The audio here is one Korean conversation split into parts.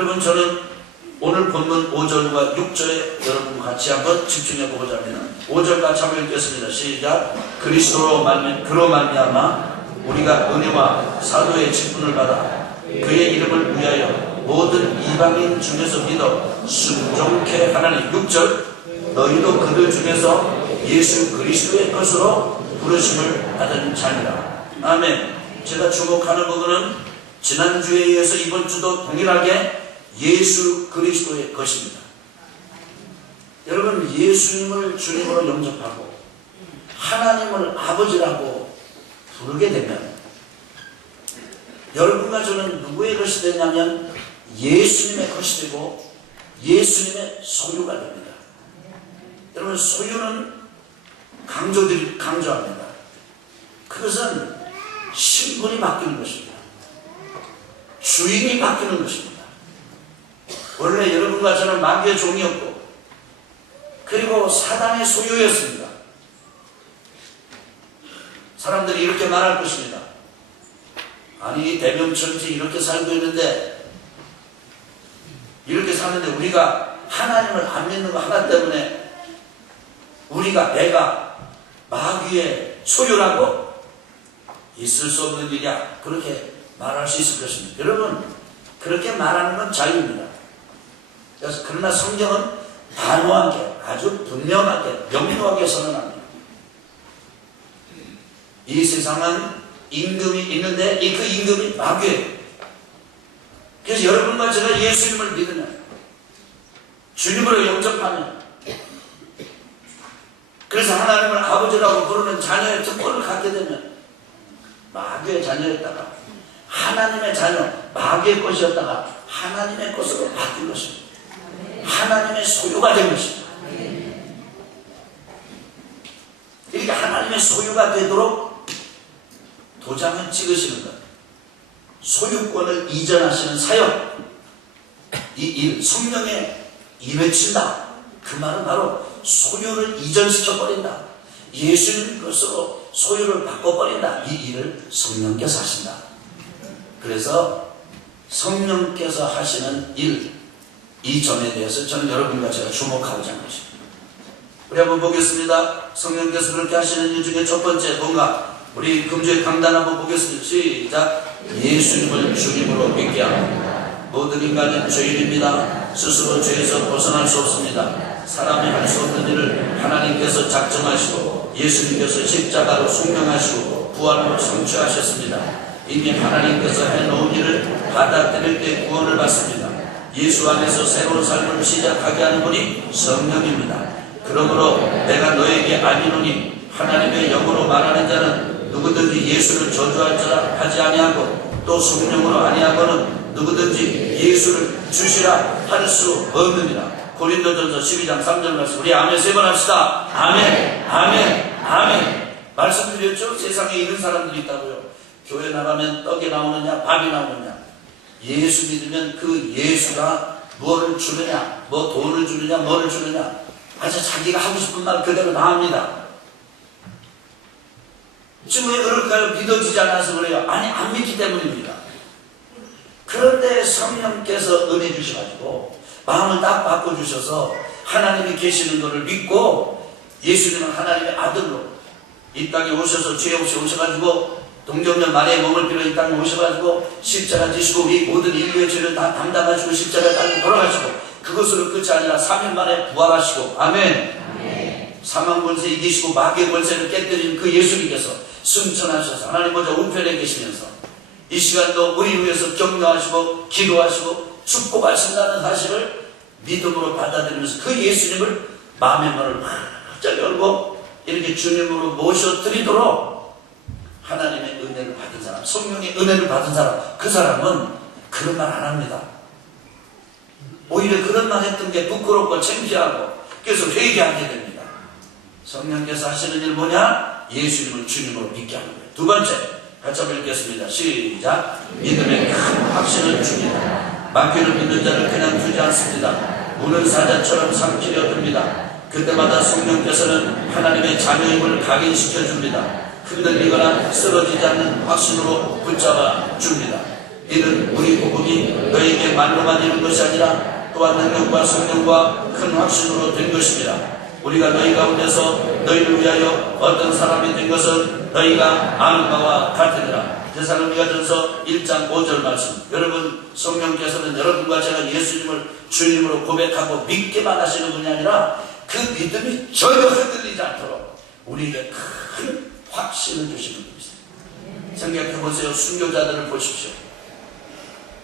여러분, 저는 오늘 본문 5절과 6절에 여러분과 같이 한번 집중해 보고자 합니다. 5절 같이 한번 읽겠습니다. 시작. 그리스도로 말미암아 우리가 은혜와 사도의 직분을 받아 그의 이름을 위하여 모든 이방인 중에서 믿어 순종케 하나니. 6절. 너희도 그들 중에서 예수 그리스도의 것으로 부르심을 받은 자니라. 아멘. 제가 주목하는 부분은 지난주에 이어서 이번 주도 동일하게 예수 그리스도의 것입니다. 여러분, 예수님을 주님으로 영접하고 하나님을 아버지라고 부르게 되면 여러분과 저는 누구의 것이 되냐면 예수님의 것이 되고 예수님의 소유가 됩니다. 여러분, 소유는 강조합니다. 그것은 신분이 바뀌는 것입니다. 주인이 바뀌는 것입니다. 원래 여러분과 저는 마귀의 종이었고 그리고 사단의 소유였습니다. 사람들이 이렇게 말할 것입니다. 아니, 대명천지 이렇게 살고 있는데, 이렇게 사는데 우리가 하나님을 안 믿는 거 하나 때문에 내가 마귀의 소유라고? 있을 수 없는 일이야. 그렇게 말할 수 있을 것입니다. 여러분, 그렇게 말하는 건 자유입니다. 그래서 그러나 성경은 단호하게, 아주 분명하게, 명료하게 선언합니다. 이 세상은 임금이 있는데 그 임금이 마귀예요. 그래서 여러분과 제가 예수님을 믿으면, 주님으로 영접하면, 그래서 하나님을 아버지라고 부르는 자녀의 특권을 갖게 되면 마귀의 자녀였다가 하나님의 자녀, 마귀의 것이었다가 하나님의 것으로 바뀐 것입니다. 하나님의 소유가 된 것입니다. 이렇게 하나님의 소유가 되도록 도장을 찍으시는 것, 소유권을 이전하시는 사역, 이 일, 성령의 일을 친다. 그 말은 바로 소유를 이전시켜버린다. 예수님 것으로 소유를 바꿔버린다. 이 일을 성령께서 하신다. 그래서 성령께서 하시는 일, 이 점에 대해서 저는 여러분과 제가 주목하고자 하는 것입니다. 우리 한번 보겠습니다. 성령께서 그렇게 하시는 일 중에 첫 번째 뭔가, 우리 금주의 강단 한번 보겠습니다. 시작. 예수님을 주님으로 믿게 합니다. 모든 인간은 죄인입니다. 스스로 죄에서 벗어날 수 없습니다. 사람이 할 수 없는 일을 하나님께서 작정하시고 예수님께서 십자가로 숙명하시고 부활로 성취하셨습니다. 이미 하나님께서 해놓은 일을 받아들일 때 구원을 받습니다. 예수 안에서 새로운 삶을 시작하게 하는 분이 성령입니다. 그러므로 내가 너에게 알리노니 하나님의 영으로 말하는 자는 누구든지 예수를 저주할지라 하지 아니하고 또 성령으로 아니하고는 누구든지 예수를 주시라 할 수 없느니라. 고린도전서 12장 3절 말씀, 우리 아멘 세 번 합시다. 아멘, 아멘, 아멘. 말씀드렸죠? 세상에 이런 사람들이 있다고요. 교회 나가면 떡이 나오느냐 밥이 나오느냐, 예수 믿으면 그 예수가 뭐를 주느냐, 뭐 돈을 주느냐, 뭐를 주느냐, 아주 자기가 하고 싶은 말 그대로 다 합니다. 지금 왜 그럴까요? 믿어지지 않아서 그래요? 아니, 안 믿기 때문입니다. 그런데 성령께서 은혜 주셔가지고 마음을 딱 바꿔주셔서 하나님이 계시는 것을 믿고 예수님은 하나님의 아들로 이 땅에 오셔서 죄 없이 오셔가지고 동정녀 마리아의 몸을 빌어 이 땅에 오셔가지고 십자가 지시고 우리 모든 인류의 죄를 다 담당하시고 십자가에 달고 돌아가시고 그것으로 끝이 아니라 3일 만에 부활하시고, 아멘. 아멘. 사망 권세 이기시고 마귀의 권세를 깨뜨린 그 예수님께서 승천하셔서 하나님 보좌 우편에 계시면서 이 시간도 우리 위해서 격려하시고 기도하시고 축복하신다는 사실을 믿음으로 받아들이면서 그 예수님을 마음의 문을 활짝 열고 이렇게 주님으로 모셔드리도록 하나님의 은혜를 받은 사람, 성령의 은혜를 받은 사람, 그 사람은 그런 말 안 합니다. 오히려 그런 말 했던 게 부끄럽고 창피하고 그래서 회개하게 됩니다. 성령께서 하시는 일 뭐냐? 예수님을 주님으로 믿게 하는 거예요. 두 번째, 같이 한번 읽겠습니다. 시작. 믿음의 큰 확신을 줍니다. 맡기는 믿는 자를 그냥 두지 않습니다. 우는 사자처럼 삼키려 듭니다. 그때마다 성령께서는 하나님의 자녀임을 각인시켜 줍니다. 흔들리거나 쓰러지지 않는 확신으로 붙잡아 줍니다. 이는 우리 복음이 너에게 말로만 이룬 것이 아니라 또한 능력과 성령과 큰 확신으로 된 것입니다. 우리가 너희 가운데서 너희를 위하여 어떤 사람이 된 것은 너희가 아는 바와 같으니라. 데살로니가전서 1장 5절 말씀. 여러분, 성령께서는 여러분과 제가 예수님을 주님으로 고백하고 믿기만 하시는 분이 아니라 그 믿음이 전혀 흔들리지 않도록 우리에게 큰 확신을 주시는 분이세요. 생각해보세요. 순교자들을 보십시오.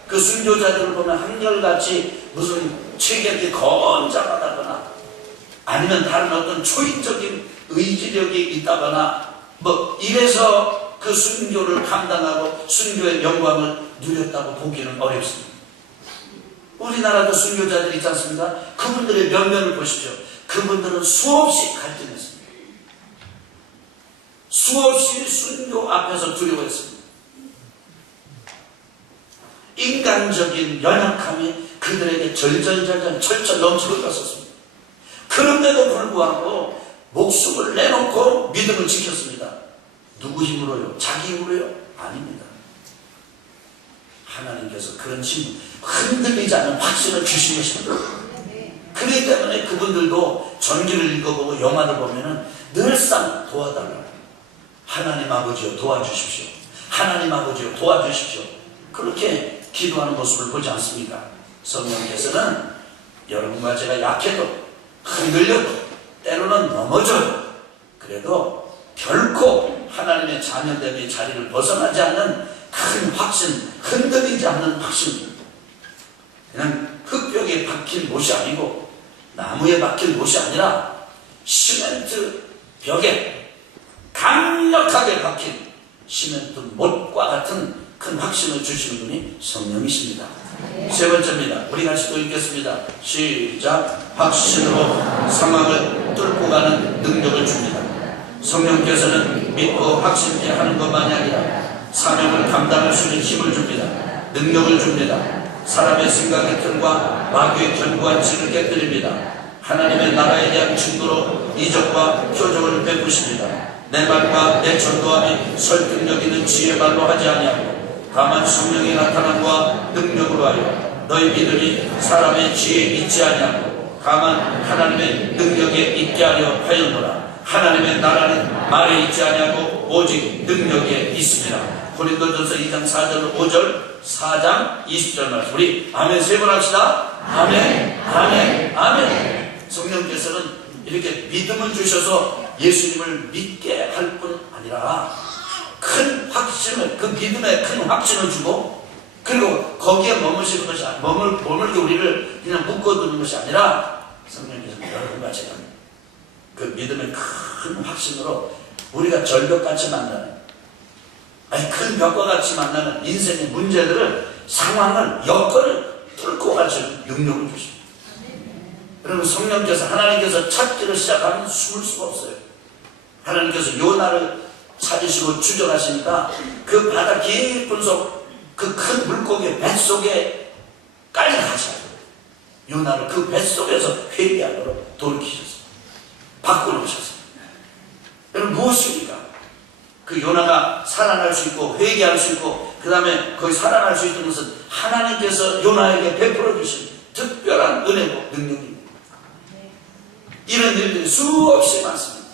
그 순교자들을 보면 한결같이 무슨 체격이 건장하다거나 아니면 다른 어떤 초인적인 의지력이 있다거나 뭐 이래서 그 순교를 감당하고 순교의 영광을 누렸다고 보기는 어렵습니다. 우리나라도 순교자들이 있지 않습니까? 그분들의 면면을 보십시오. 그분들은 수없이 갈등했습니다. 수없이 순교 앞에서 두려워했습니다. 인간적인 연약함이 그들에게 절절 넘치고 있었습니다. 그런데도 불구하고 목숨을 내놓고 믿음을 지켰습니다. 누구 힘으로요? 자기 힘으로요? 아닙니다. 하나님께서 그런 힘, 흔들리지 않는 확신을 주신 것입니다. 그렇기 때문에 그분들도 전기를 읽어보고 영화를 보면은 늘상 도와달라고. 하나님 아버지요 도와주십시오. 하나님 아버지요 도와주십시오. 그렇게 기도하는 모습을 보지 않습니까? 성령께서는 여러분과 제가 약해도 흔들려도 때로는 넘어져도 그래도 결코 하나님의 자녀됨의 자리를 벗어나지 않는 큰 확신, 흔들리지 않는 확신. 그냥 흙벽에 박힌 못이 아니고 나무에 박힌 못이 아니라 시멘트 벽에 강력하게 박힌 시멘트 못과 같은 큰 확신을 주시는 분이 성령이십니다. 세 번째입니다. 우리 같이 또 읽겠습니다. 시작. 확신으로 상황을 뚫고 가는 능력을 줍니다. 성령께서는 믿고 확신케 하는 것만이 아니라 사명을 감당할 수 있는 힘을 줍니다. 능력을 줍니다. 사람의 생각의 틀과 마귀의 견고한 질을 깨뜨립니다. 하나님의 나라에 대한 증거로 이적과 표적을 베푸십니다. 내 말과 내 전도함이 설득력 있는 지혜의 말로 하지 아니하고 다만 성령의 나타남과 능력으로 하여 너희 믿음이 사람의 지혜에 있지 아니하고 다만 하나님의 능력에 있게 하려 하였노라. 하나님의 나라는 말에 있지 아니하고 오직 능력에 있습니다. 고린도전서 2장 4절 5절 4장 20절 말씀. 우리 아멘 세 번 합시다. 아멘 아멘 아멘. 성령께서는 이렇게 믿음을 주셔서 예수님을 믿게 할 뿐 아니라 큰 확신을, 그 믿음에 큰 확신을 주고 그리고 거기에 머무시는 것이 머물게 우리를 그냥 묶어두는 것이 아니라 성령께서 여러분과 제가 그 믿음의 큰 확신으로 우리가 절벽같이 만나는 큰 벽과 같이 만나는 인생의 문제들을 상황을 여건을 뚫고 갈 수 있는 능력을 주십니다. 여러분 성령께서 하나님께서 찾기를 시작하면 숨을 수가 없어요. 하나님께서 요나를 찾으시고 추적하시니까 그 바다 깊은 속 그 큰 물고기 뱃속에 깔려 가셔요. 요나를 그 뱃속에서 회개하도록 돌이키셨어요. 바꿔놓으셨어요. 여러분 무엇입니까? 그 요나가 살아날 수 있고 회개할 수 있고 그 다음에 거기 살아날 수 있는 것은 하나님께서 요나에게 베풀어 주신 특별한 은혜고 능력입니다. 이런 일들이 수없이 많습니다.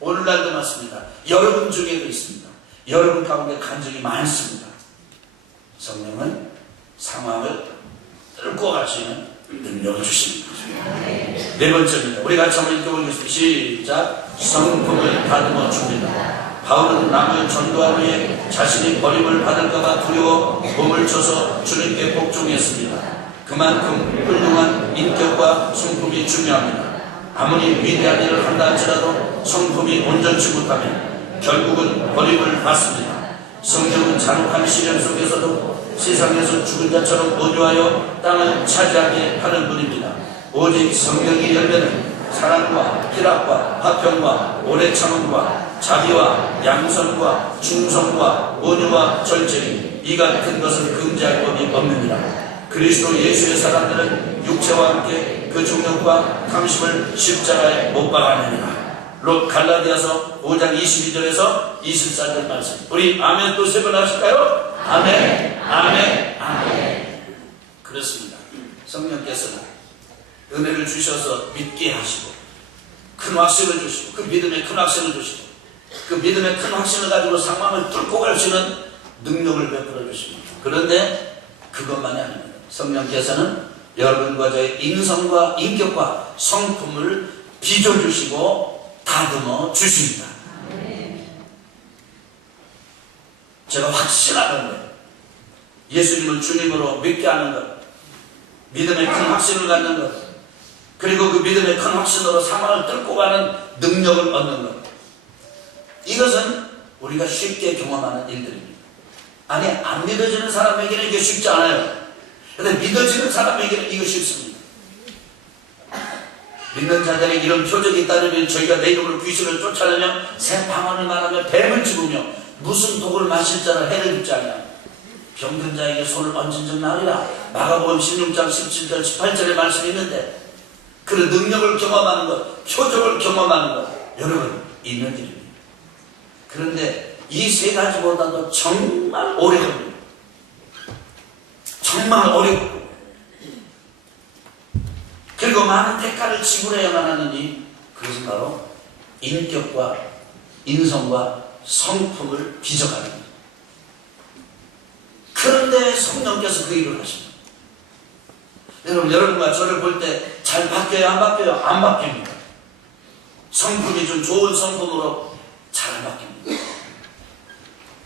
오늘날도 많습니다. 여러분 중에도 있습니다. 여러분 가운데 간증이 많습니다. 성령은 상황을 뚫고 갈 수 있는 능력을 주십니다. 네 번째입니다. 우리 같이 한번 읽어보겠습니다. 시작. 성품을 다듬어 줍니다. 바울은 남을 전도한 후에 자신이 버림을 받을까봐 두려워 몸을 쳐서 주님께 복종했습니다. 그만큼 훌륭한 인격과 성품이 중요합니다. 아무리 위대한 일을 한다 할지라도 성품이 온전치 못하면 결국은 버림을 받습니다. 성경은 잔혹한 시련 속에서도 세상에서 죽은 자처럼 온유하여 땅을 차지하게 하는 분입니다. 오직 성경이 열매는 사랑과 희락과 화평과 오래 참음과 자비와 양선과 충성과 온유와 절제니 이 같은 것은 금지할 법이 없느니라. 그리스도 예수의 사람들은 육체와 함께 그 중력과 탐심을 십자가에 못 박았느니라. 갈라디아서 5장 22절에서 24절 말씀. 우리 아멘 또 세 번 하실까요? 아멘, 아멘, 아멘. 그렇습니다. 성령께서는 은혜를 주셔서 믿게 하시고 큰 확신을 주시고 그 믿음의 큰 확신을 주시고 그 믿음의 큰 확신을 가지고 상황을 뚫고 갈 수 있는 능력을 베풀어 주십니다. 그런데 그것만이 아닙니다. 성령께서는 여러분과 저의 인성과 인격과 성품을 빚어주시고 다듬어 주십니다. 제가 확신하는 거예요. 예수님을 주님으로 믿게 하는 것, 믿음의 큰 확신을 갖는 것, 그리고 그 믿음의 큰 확신으로 상황을 뚫고 가는 능력을 얻는 것, 이것은 우리가 쉽게 경험하는 일들입니다. 아니, 안 믿어지는 사람에게는 이게 쉽지 않아요. 그런데 믿어지는 사람에게는 이거 쉽습니다. 믿는 자들에게 이런 표적이 있다면 저희가 내 이름으로 귀신을 쫓아내며 새 방언을 말하며 뱀을 집으며 무슨 독을 마실 자를 해를 입지 않냐. 병든 자에게 손을 얹은 적 나으리라. 마가복음 16장 17절 18절의 말씀이 있는데 그런 능력을 경험하는 것, 표적을 경험하는 것, 여러분 있는 일입니다. 그런데 이 세 가지보다도 정말 오래 걸립니다. 정말 어렵고 그리고 많은 대가를 지불해야만 하느니 그것은 바로 인격과 인성과 성품을 빚어가는 겁니다. 그런데 성령께서 그 일을 하십니다. 여러분, 여러분과 저를 볼 때 잘 바뀌어요? 안 바뀌어요? 안 바뀝니다. 성품이 좀 좋은 성품으로 잘 안 바뀝니다.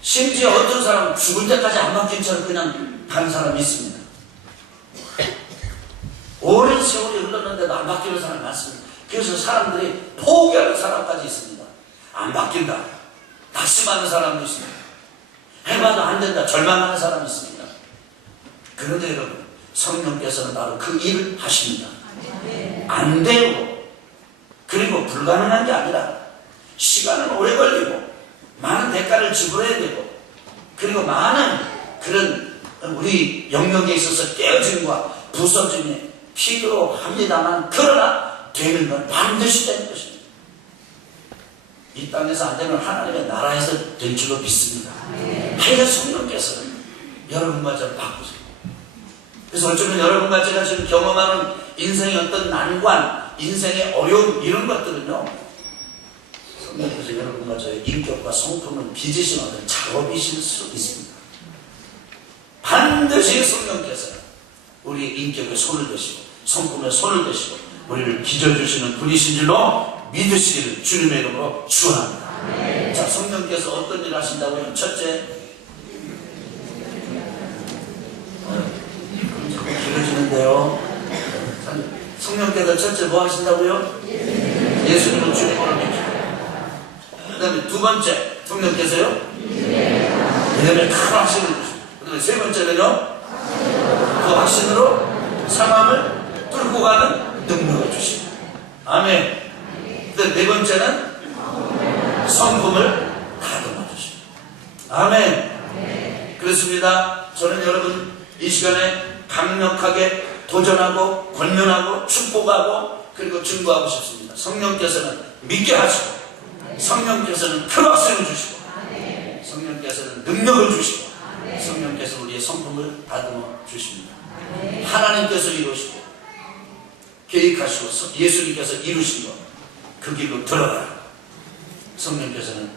심지어 어떤 사람은 죽을 때까지 안 바뀐 채로 그냥 가는 사람이 있습니다. 오랜 세월이 흘렀는데도 안 바뀌는 사람이 많습니다. 그래서 사람들이 포기하는 사람까지 있습니다. 안 바뀐다. 낙심하는 사람도 있습니다. 해봐도 안 된다. 절망하는 사람이 있습니다. 그런데 여러분, 성령께서는 바로 그 일을 하십니다. 안 되고, 그리고 불가능한 게 아니라 시간은 오래 걸리고 많은 대가를 지불해야 되고 그리고 많은 그런 우리 영역에 있어서 깨어짐과 부서짐이 필요합니다만 그러나 되는 건 반드시 되는 것입니다. 이 땅에서 안 되면 하나님의 나라에서 될 줄로 믿습니다. 하여 성령께서는 여러분과 저를 바꾸세요. 그래서 어쩌면 여러분과 제가 지금 경험하는 인생의 어떤 난관, 인생의 어려움 이런 것들은요, 성령께서 여러분과 저의 인격과 성품을 빚으신 어떤 작업이실 수 있습니다. 반드시 성령께서 우리 인격에 손을 대시고 성품에 손을 대시고 우리를 빚어주시는 분이신 줄로 믿으시기를 주님의 이름으로 축원합니다. 자, 성령께서 어떤 일을 하신다고요? 첫째, 길어지는데요. 성령께서 첫째 뭐 하신다고요? 예수님을 주님으로 믿으시고, 그 다음에 두 번째, 성령께서요? 믿음의 큰 확신을 주시고, 그 다음에 세 번째는요? 그 확신으로 상황을 뚫고 가는 능력을 주시고, 아멘. 그 다음에 네 번째는 성품을 다듬어 주시고, 아멘. 그렇습니다. 저는 여러분 이 시간에 강력하게 도전하고 권면하고 축복하고 그리고 증거하고 싶습니다. 성령께서는 믿게 하시고 성령께서는 큰 확신을 주시고 성령께서는 능력을 주시고 성령께서는 우리의 성품을 다듬어 주십니다. 하나님께서 이루시고 계획하시고 예수님께서 이루신 것 그 길로 들어가라. 성령께서는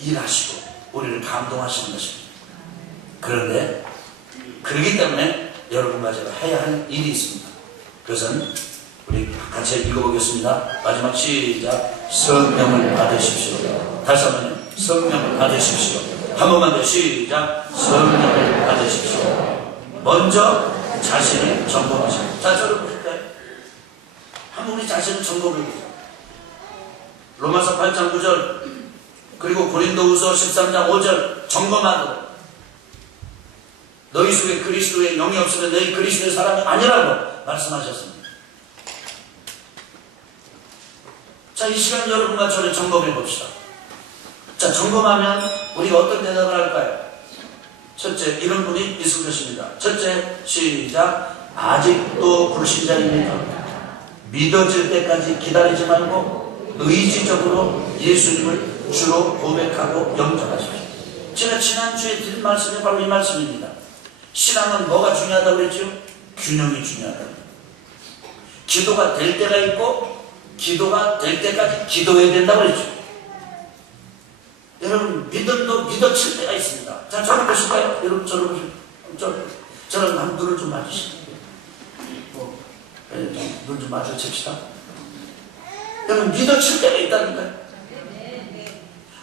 일하시고 우리를 감동하시는 것입니다. 그런데 그렇기 때문에 여러분과 제가 해야 할 일이 있습니다. 그것은 우리 같이 읽어보겠습니다. 마지막 시작. 성령을 받으십시오. 다시 한번요. 성령을 받으십시오. 한 번만 더 시작. 성령을 받으십시오. 먼저 자신을 점검하십시오. 자, 저를 보실까요? 한번 우리 자신을 점검해보세요. 로마서 8장 9절 그리고 고린도후서 13장 5절 점검하도록 너희 속에 그리스도의 영이 없으면 너희 그리스도의 사람이 아니라고 말씀하셨습니다. 자, 이 시간 여러분과 저를 점검해 봅시다. 자, 점검하면 우리가 어떤 대답을 할까요? 첫째, 이런 분이 있을 것입니다. 첫째, 시작. 아직도 불신자입니다. 믿어질 때까지 기다리지 말고 의지적으로 예수님을 주로 고백하고 영접하십시오. 제가 지난주에 드린 말씀이 바로 이 말씀입니다. 신앙은 뭐가 중요하다고 그랬죠? 균형이 중요하다고. 기도가 될 때가 있고 기도가 될 때까지 기도해야 된다고 그랬죠. 여러분 믿음도 믿어칠 때가 있습니다. 자, 저를 보실까요? 여러분 저를 보실까요? 저는 한 눈을 좀 맞으시죠. 눈 좀 마주칩시다. 여러분 믿어칠 때가 있다니까요.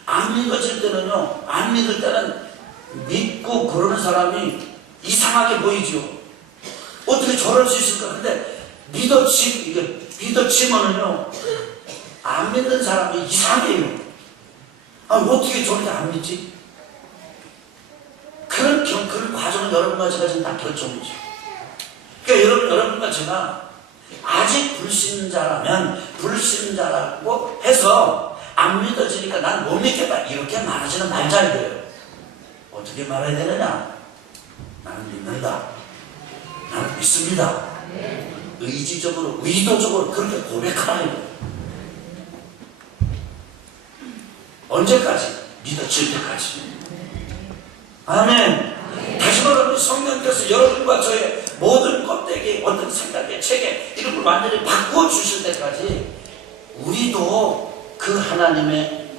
안 믿어질 때는요, 안 믿을 때는 믿고 그러는 사람이 이상하게 보이죠. 어떻게 저럴 수 있을까? 근데 믿어지면은요, 안 믿는 사람이 이상해요. 어떻게 저렇게 안 믿지? 그런 과정은 여러분과 제가 지금 다 결정이죠. 그러니까 여러분과 제가 아직 불신자라면 불신자라고 해서 안 믿어지니까 난 못 믿겠다 이렇게 말하지는 말자는 거예요. 어떻게 말해야 되느냐? 나는 믿는다. 나는 믿습니다. 의지적으로 의도적으로 그렇게 고백하라는 언제까지? 믿어질 때까지. 아멘. 다시 말하면 성령께서 여러분과 저의 모든 껍데기, 어떤 생각의 체계 이런 걸 완전히 바꾸어 주실 때까지 우리도 그 하나님의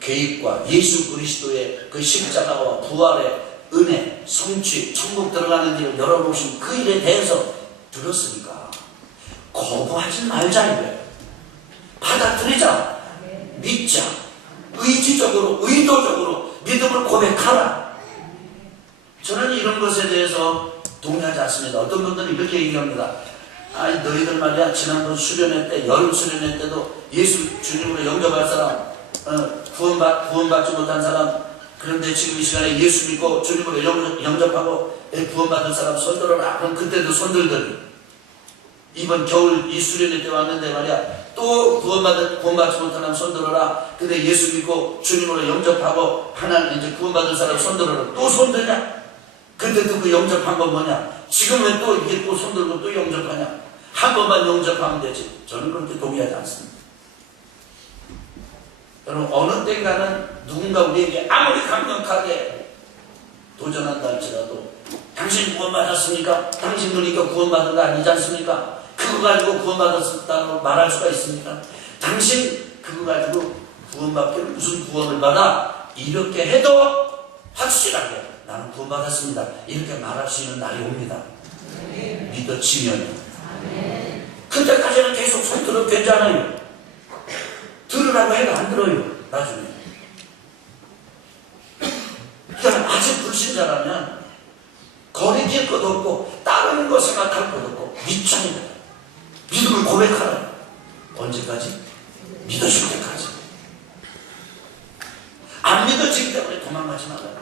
계획과 예수 그리스도의 그 십자가와 부활의 은혜, 성취, 천국 들어가는 길을 열어놓으신 그 일에 대해서 들었으니까 거부하지 말자 이거예요. 받아들이자, 믿자, 의지적으로, 의도적으로 믿음을 고백하라. 저는 이런 것에 대해서 동의하지 않습니다. 어떤 분들은 이렇게 얘기합니다. 너희들 말이야, 지난번 수련회 때, 여름 수련회 때도 예수 주님으로 영접할 사람, 구원받지 못한 사람, 그런데 지금 이 시간에 예수 믿고 주님으로 영접하고 구원받은 사람 손들어라. 그럼 그때도 손들더니 이번 겨울 이 수련회 때 왔는데 말이야, 또 구원받지 못한 사람 손들어라. 근데 예수 믿고 주님으로 영접하고 하나님 이제 구원받은 사람 손들어라. 또 손드냐? 그때도 그 영접한 건 뭐냐? 지금 왜 또 이게 또 손들고 또 영접하냐? 한 번만 영접하면 되지. 저는 그렇게 동의하지 않습니다. 여러분 어느 때인가는 누군가 우리에게 아무리 강력하게 도전한다 할지라도 당신 구원받았습니까? 당신 그러니까 구원받은 거 아니지 않습니까? 그거 가지고 구원받았다고 말할 수가 있습니까? 당신 그거 가지고 구원받기를 무슨 구원을 받아? 이렇게 해도 확실하게 나는 구원받았습니다. 이렇게 말할 수 있는 날이 옵니다. 믿어지면. 그때까지는 계속 손 들어도 되잖아요. 들으라고 해도 안 들어요. 나중에. 그러니까 아직 불신자라면 거리낄 것도 없고 다른 거 생각할 것도 없고 믿자는 거야. 믿음을 고백하라. 언제까지? 믿어줄 때까지. 안 믿어지기 때문에 도망가지 말아요.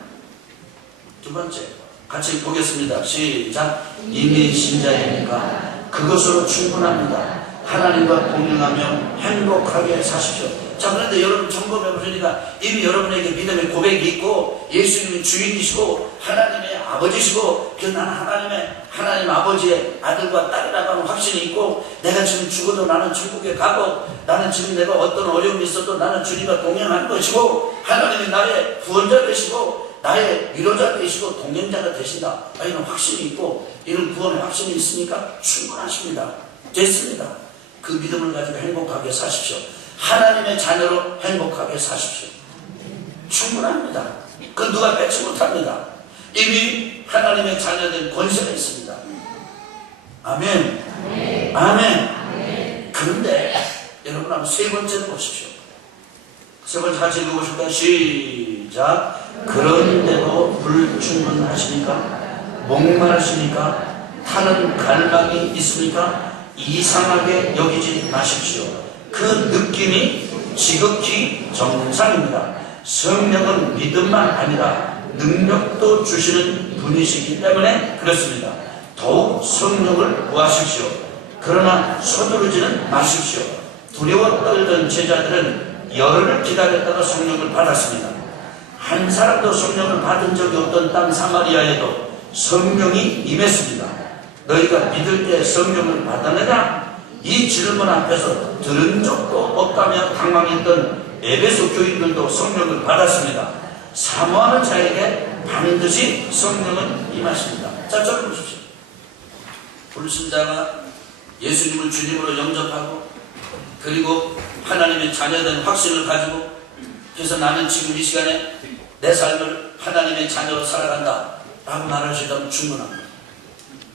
두 번째, 같이 보겠습니다. 시작. 이미 신자이니까 그것으로 충분합니다. 하나님과 동행하며 행복하게 사십시오. 자, 그런데 여러분 점검해 보시니까 이미 여러분에게 믿음의 고백이 있고 예수님이 주인이시고 하나님의 아버지시고 나는 하나님 아버지의 아들과 딸이라고 하는 확신이 있고 내가 지금 죽어도 나는 천국에 가고 나는 지금 내가 어떤 어려움이 있어도 나는 주님과 동행할 것이고 하나님이 나의 구원자 되시고 나의 위로자 되시고 동행자가 되신다. 이런 확신이 있고 이런 구원의 확신이 있으니까 충분하십니다. 됐습니다. 그 믿음을 가지고 행복하게 사십시오. 하나님의 자녀로 행복하게 사십시오. 충분합니다. 그건 누가 뺏지 못합니다. 이미 하나님의 자녀된 권세가 있습니다. 아멘. 아멘. 아멘. 그런데 여러분 한번 세 번째를 보십시오. 세 번째 같이 읽어보실까요? 시작. 그런데도 불충분하십니까? 목마르십니까? 타는 갈망이 있습니까? 이상하게 여기지 마십시오. 그 느낌이 지극히 정상입니다. 성령은 믿음만 아니라 능력도 주시는 분이시기 때문에 그렇습니다. 더욱 성령을 구하십시오. 그러나 서두르지는 마십시오. 두려워 떨던 제자들은 열흘을 기다렸다가 성령을 받았습니다. 한 사람도 성령을 받은 적이 없던 땅 사마리아에도 성령이 임했습니다. 너희가 믿을 때 성령을 받았느냐? 이 질문 앞에서 들은 적도 없다며 당황했던 에베소 교인들도 성령을 받았습니다. 사모하는 자에게 반드시 성령은 임하십니다. 자, 저를 보십시오. 불신자가 예수님을 주님으로 영접하고 그리고 하나님의 자녀된 확신을 가지고 그래서 나는 지금 이 시간에 내 삶을 하나님의 자녀로 살아간다 라고 말할 수 있다면 충분합니다.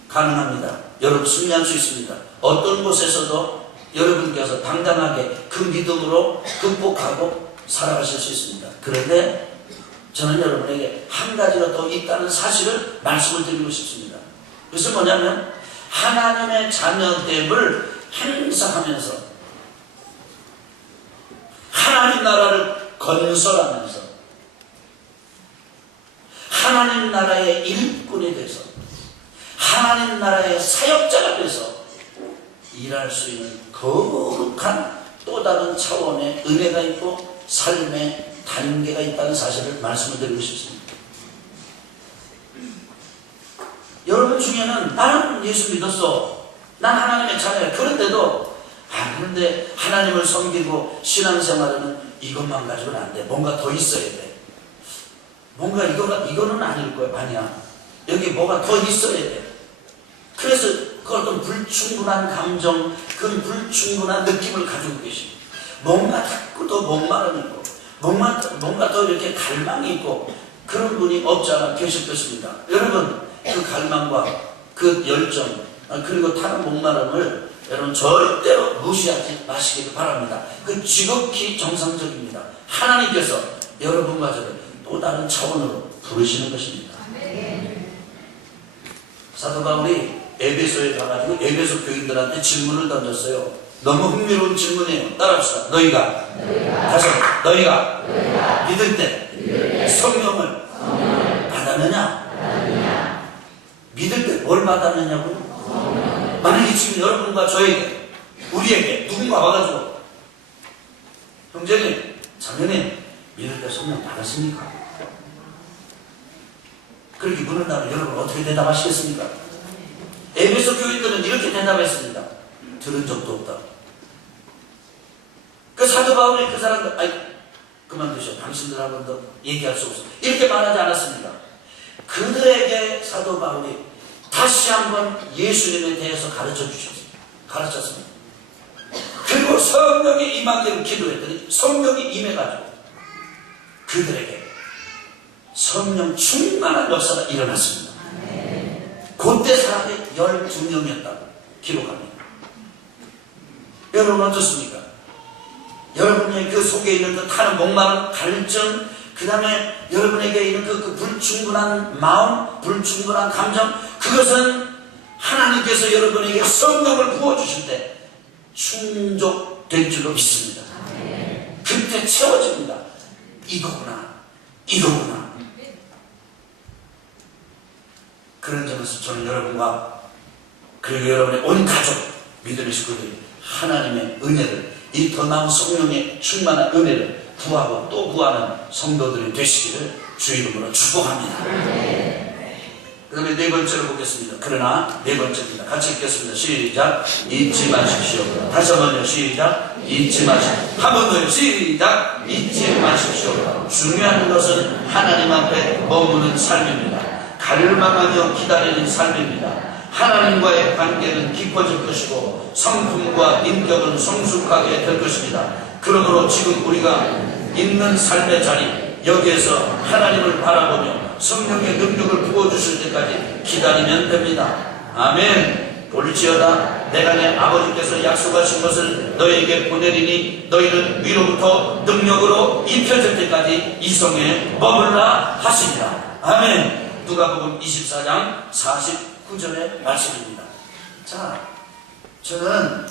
가능합니다. 여러분 승리할 수 있습니다. 어떤 곳에서도 여러분께서 당당하게 그 믿음으로 극복하고 살아가실 수 있습니다. 그런데 저는 여러분에게 한 가지가 더 있다는 사실을 말씀을 드리고 싶습니다. 그것은 뭐냐면 하나님의 자녀됨을 행사하면서 하나님 나라를 건설하면서 하나님 나라의 일꾼이 돼서 하나님 나라의 사역자가 돼서 일할 수 있는 거룩한 또 다른 차원의 은혜가 있고 삶의 단계가 있다는 사실을 말씀을 드리고 싶습니다. 여러분 중에는 나는 예수 믿었어. 난 하나님의 자녀야. 그런데도 그런데 하나님을 섬기고 신앙생활에는 이것만 가지고는 안 돼. 뭔가 더 있어야 돼. 뭔가 이거는 아닐 거야. 아니야. 여기 뭐가 더 있어야 돼. 그래서 그 어떤 불충분한 감정, 그 불충분한 느낌을 가지고 계십니다. 뭔가 자꾸 더 목마름이 있고 뭔가 더 이렇게 갈망이 있고 그런 분이 없지 않아 계실 것입니다. 여러분 그 갈망과 그 열정 그리고 타는 목마름을 여러분 절대로 무시하지 마시길 바랍니다. 그 지극히 정상적입니다. 하나님께서 여러분마저도 또 다른 차원으로 부르시는 것입니다. 사도 바울이 에베소에 가가지고 에베소 교인들한테 질문을 던졌어요. 너무 흥미로운 질문이에요. 따라합시다. 너희가 믿을 때 성령을 받았느냐? 믿을 때 뭘 받았느냐고요? 만약에 지금 여러분과 저에게 우리에게 누군가 와가지고 형제님, 자매님 믿을 때 성령 받았습니까? 그렇게 묻는다면 여러분 어떻게 대답하시겠습니까? 에베소 교인들은 이렇게 대답했습니다. 들은 적도 없다. 그 사도 바울이 그 사람들 그만두셔. 당신들하고는 얘기할 수 없어. 이렇게 말하지 않았습니다. 그들에게 사도 바울이 다시 한번 예수님에 대해서 가르쳤습니다. 그리고 성령이 임하기를 기도했더니 성령이 임해가지고 그들에게 성령 충만한 역사가 일어났습니다. 그때 사람이 12명이었다고 기록합니다. 여러분 어떻습니까? 여러분의 그 속에 있는 그 타는 목마른 갈증, 그 다음에 여러분에게 있는 그 불충분한 마음, 불충분한 감정, 그것은 하나님께서 여러분에게 성령을 부어주실 때 충족될 줄로 믿습니다. 그때 채워집니다. 이거구나. 그런 점에서 저는 여러분과 그리고 여러분의 온 가족, 믿음의 식구들이 하나님의 은혜를, 이 더 나은 성령의 충만한 은혜를 구하고 또 구하는 성도들이 되시기를 주 이름으로 축복합니다. 그 다음에 네 번째로 보겠습니다. 그러나 네 번째입니다. 같이 읽겠습니다. 시작. 잊지 마십시오. 다시 한번요. 시작. 잊지 마십시오. 한 번 더요. 시작. 잊지 마십시오. 중요한 것은 하나님 앞에 머무는 삶입니다. 갈망하며 기다리는 삶입니다. 하나님과의 관계는 깊어질 것이고 성품과 인격은 성숙하게 될 것입니다. 그러므로 지금 우리가 있는 삶의 자리, 여기에서 하나님을 바라보며 성령의 능력을 부어주실 때까지 기다리면 됩니다. 아멘. 볼지어다 내가 내 아버지께서 약속하신 것을 너희에게 보내리니 너희는 위로부터 능력으로 입혀질 때까지 이 성에 머물라 하시니라. 아멘. 누가복음 24장 49절의 말씀입니다. 자, 저는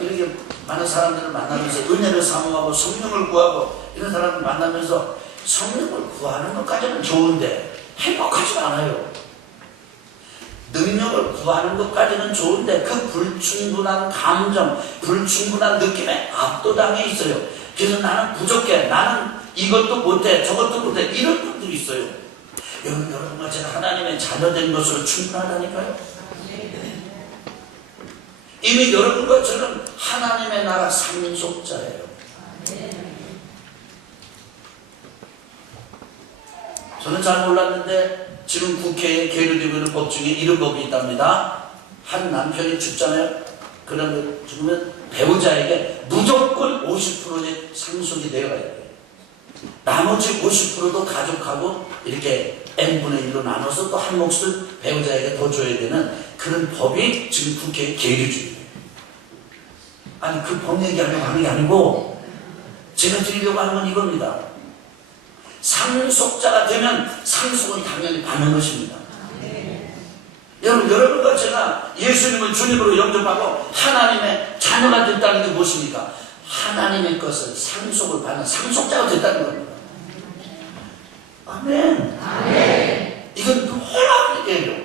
이렇게 많은 사람들을 만나면서 은혜를 사모하고 성령을 구하고 이런 사람을 만나면서 성령을 구하는 것까지는 좋은데 행복하지 않아요. 능력을 구하는 것까지는 좋은데 그 불충분한 감정, 불충분한 느낌에 압도당해 있어요. 그래서 나는 부족해, 나는 이것도 못해, 저것도 못해, 이런 분들이 있어요. 여러분과 제가 하나님의 자녀된 것으로 충분하다니까요. 이미 여러분과 저는 하나님의 나라 상속자예요. 저는 잘 몰랐는데 지금 국회에 계류되고 있는 법 중에 이런 법이 있답니다. 한 남편이 죽잖아요. 그러면 죽으면 배우자에게 무조건 50%의 상속이 내려가야 돼요. 나머지 50%도 가족하고 이렇게 n분의 1로 나눠서 또 한 몫을 배우자에게 더 줘야 되는 그런 법이 지금 국회에 계류 중이에요. 아니 그 법 얘기하려고 하는 게 아니고 제가 드리려고 하는 건 이겁니다. 상속자가 되면 상속은 당연히 받는 것입니다. 여러분과 제가 예수님을 주님으로 영접하고 하나님의 자녀가 됐다는 게 무엇입니까? 하나님의 것을 상속을 받는 상속자가 됐다는 겁니다. 아멘. 아멘. 이건 놀라운 일이에요.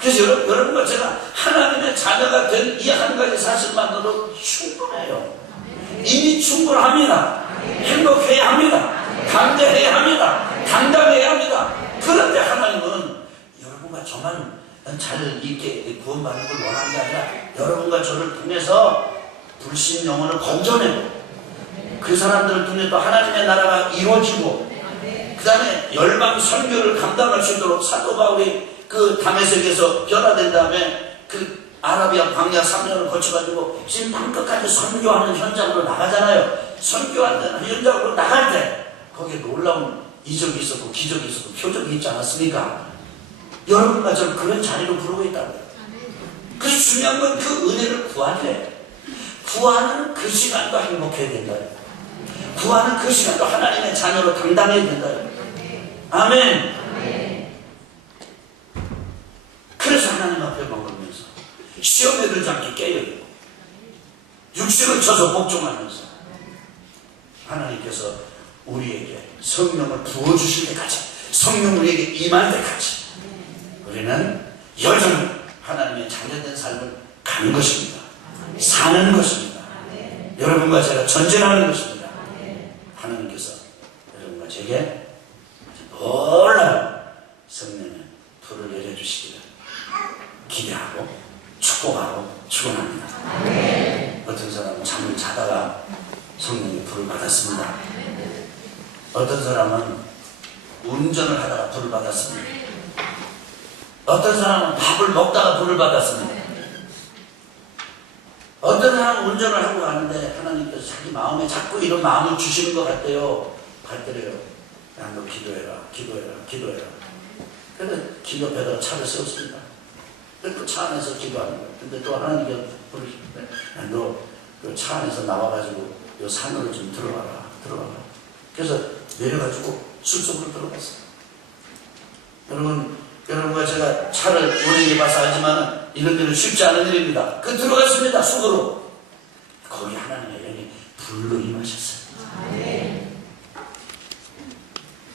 그래서 여러분과 제가 하나님의 자녀가 된 이 한 가지 사실만으로 충분해요. 이미 충분합니다. 행복해야 합니다. 담대해야 합니다. 당당해야 합니다. 그런데 하나님은 여러분과 저만 잘 있게 구원받는 걸 원하는 게 아니라 여러분과 저를 통해서 불신 영혼을 건져내고 그 사람들을 통해 또 하나님의 나라가 이루어지고 그 다음에 열방 선교를 감당할 수 있도록 사도 바울이 그 다메섹에서 변화된 다음에 그 아라비아 광야 3년을 거쳐가지고 지금 땅끝까지 선교하는 현장으로 나가잖아요. 선교하는 현장으로 나갈 때 거기에 놀라운 이적이 있었고 기적이 있었고 표적이 있지 않았습니까? 여러분과 저는 그런 자리로 부르고 있다고요. 그래서 중요한 건 그 은혜를 구하래. 구하는 그 시간도 행복해야 된다요. 구하는 그 시간도 하나님의 자녀로 당당해야 된다요. 아멘. 그래서 하나님 앞에 머물면서 시험에 들지 않게 깨어요. 육신을 쳐서 복종하면서 하나님께서 우리에게 성령을 부어주실 때까지 성령 우리에게 임할 때까지 우리는 여전히 하나님의 자녀된 삶을 가는 것입니다. 사는 것입니다. 여러분과 제가 전진하는 것입니다. 하나님께서 여러분과 제게 놀라운 성령의 불을 내려주시기를 기대하고 축복하고 축원합니다. 어떤 사람은 잠을 자다가 성령의 불을 받았습니다. 어떤 사람은 운전을 하다가 불을 받았습니다. 어떤 사람은 밥을 먹다가 불을 받았습니다. 어떤 사람은 운전을 하고 가는데 하나님께서 자기 마음에 자꾸 이런 마음을 주시는 것 같대요. 갈때래요. 야, 너 기도해라, 기도해라, 기도해라. 그래서 길 옆에다가 차를 세웠습니다. 그래서 또 차 안에서 기도하는 거예요. 근데 또 하나님께서 부르시는데, 야, 너 그 차 안에서 나와가지고 요 산으로 좀 들어가라, 들어가라. 그래서 내려가지고 숲속으로 들어갔어요. 여러분과 제가 차를 오래 봐서 알지만 이런 일은 쉽지 않은 일입니다. 그 들어갔습니다. 숲으로. 거기 하나님의 영이 불로 임하셨어요.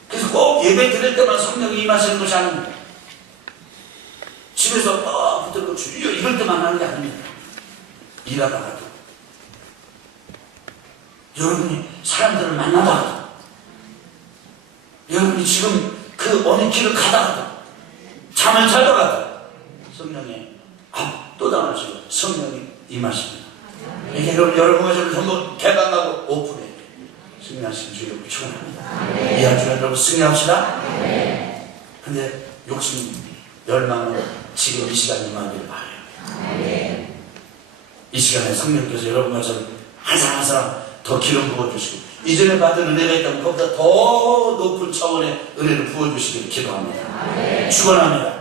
그래서 꼭 예배 드릴 때만 성령이 임하시는 것이 아닙니다. 집에서 붙들고 주여 이럴 때만 하는 게 아닙니다. 일하다가도 여러분이 사람들을 만나다가도 여러분이 지금 그 어느 길을 가다가도 잠을 자다가도 성령의 압도당하시고 성령이 임하십니다. 이게 여러분과 저를 전부 개방하고 오픈해 승리하신 주여 축원합니다. 이 한 주간 여러분 승리합시다. 근데 욕심 열망은 지금 이 시간 임하기를 바라요. 이 시간에 성령께서 여러분과 저를 한 사람 한 사람 더 기름 부어주시고 이전에 받은 은혜가 있다면 그보다 더 높은 차원의 은혜를 부어주시기를 기도합니다. 축원합니다.